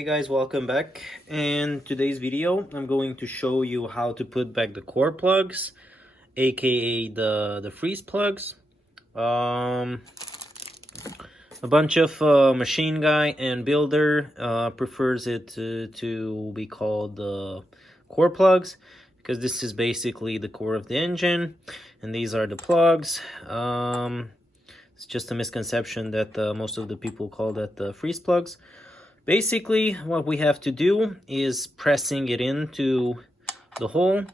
Hey guys, welcome back. In today's video, I'm going to show you how to put back the core plugs, aka the freeze plugs. A bunch of machine guy and builder prefers it to be called the core plugs because this is basically the core of the engine, and these are the plugs. It's just a misconception that most of the people call that the freeze plugs. Basically, what we have to do is pressing it into the hole,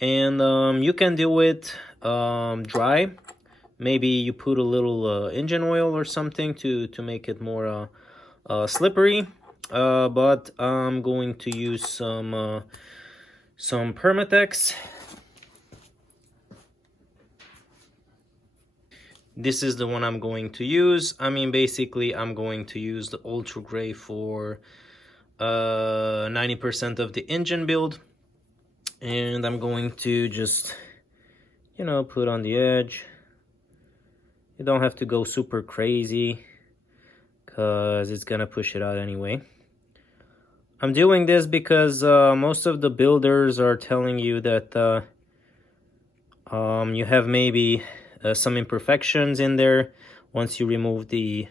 and you can do it dry. Maybe you put a little engine oil or something to make it more slippery, but I'm going to use some Permatex. This is the one I'm going to use. I mean, basically, I'm going to use the Ultra Gray for 90% of the engine build. And I'm going to just, put on the edge. You don't have to go super crazy because it's going to push it out anyway. I'm doing this because most of the builders are telling you that you have maybe some imperfections in there once you remove the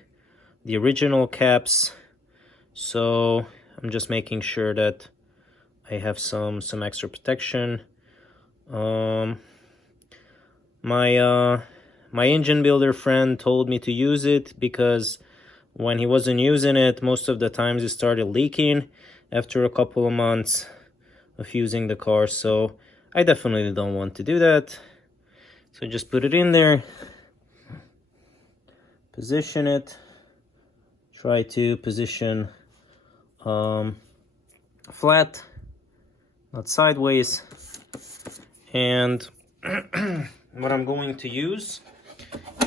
original caps. So I'm just making sure that I have some extra protection. My engine builder friend told me to use it because when he wasn't using it, most of the times it started leaking after a couple of months of using the car. So I definitely don't want to do that. So just put it in there, position it, try to position flat, not sideways. And what I'm going to use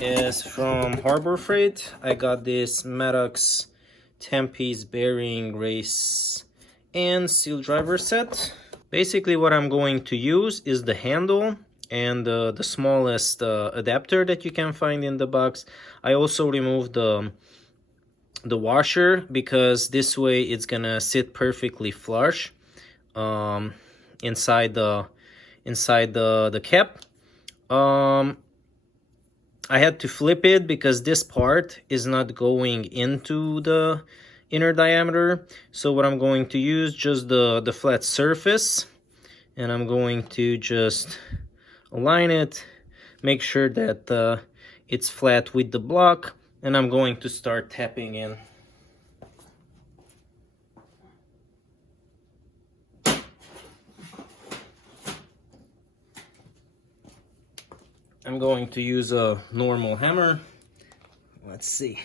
is from Harbor Freight. I got this Maddox 10-piece bearing race and seal driver set. Basically what I'm going to use is the handle and the smallest adapter that you can find in the box. I also removed the washer because this way it's gonna sit perfectly flush inside the cap. I had to flip it because this part is not going into the inner diameter. So what I'm going to use, just the flat surface, and I'm going to just align it, make sure that it's flat with the block, and I'm going to start tapping in. I'm going to use a normal hammer. Let's see.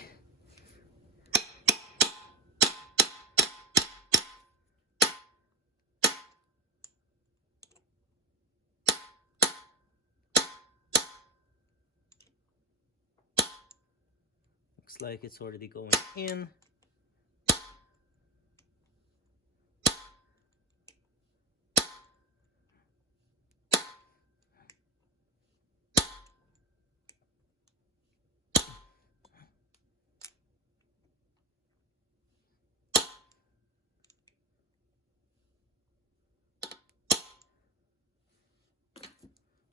Looks like it's already going in.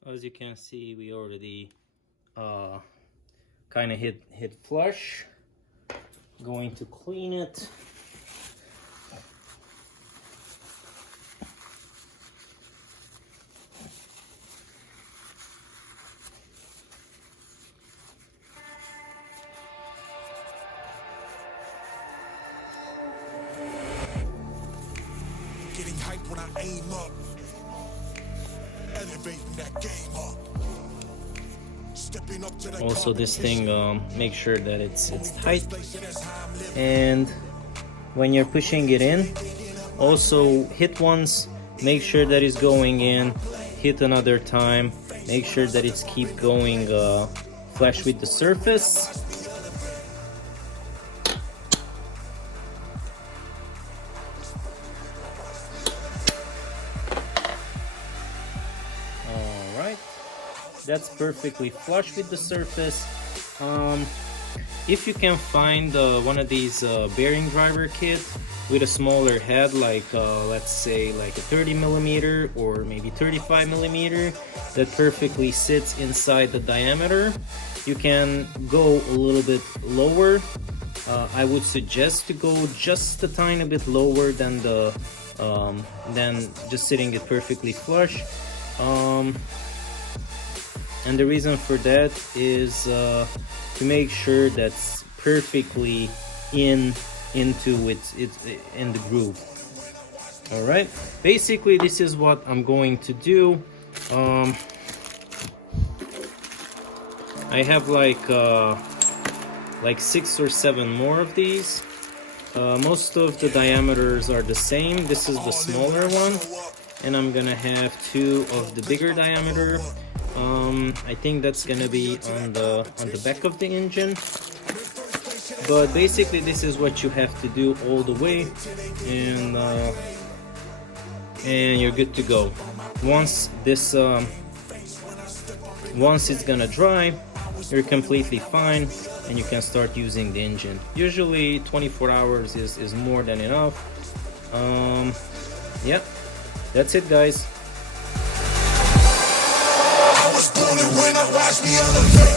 As you can see, we already kind of hit flush. Going to clean it. Getting hype when I aim up, elevating that game up. Stepping up to the also, this thing, make sure that it's tight, and when you're pushing it in, also hit once, make sure that it's going in, hit another time, make sure that it's keep going flush with the surface. Alright, that's perfectly flush with the surface. If you can find one of these bearing driver kit with a smaller head, like let's say like a 30 millimeter or maybe 35 millimeter, that perfectly sits inside the diameter, you can go a little bit lower. I would suggest to go just a tiny bit lower than the than just sitting it perfectly flush. And the reason for that is to make sure that's perfectly into it's in the groove. All right, basically this is what I'm going to do. I have like 6 or 7 more of these. Most of the diameters are the same. This is the smaller one, and I'm gonna have 2 of the bigger diameter. I think that's gonna be on the back of the engine. But basically, this is what you have to do all the way, and you're good to go. Once this once it's gonna dry, you're completely fine, and you can start using the engine. Usually 24 hours is more than enough. Yeah, that's it, guys. I was born and when I watch me elevate.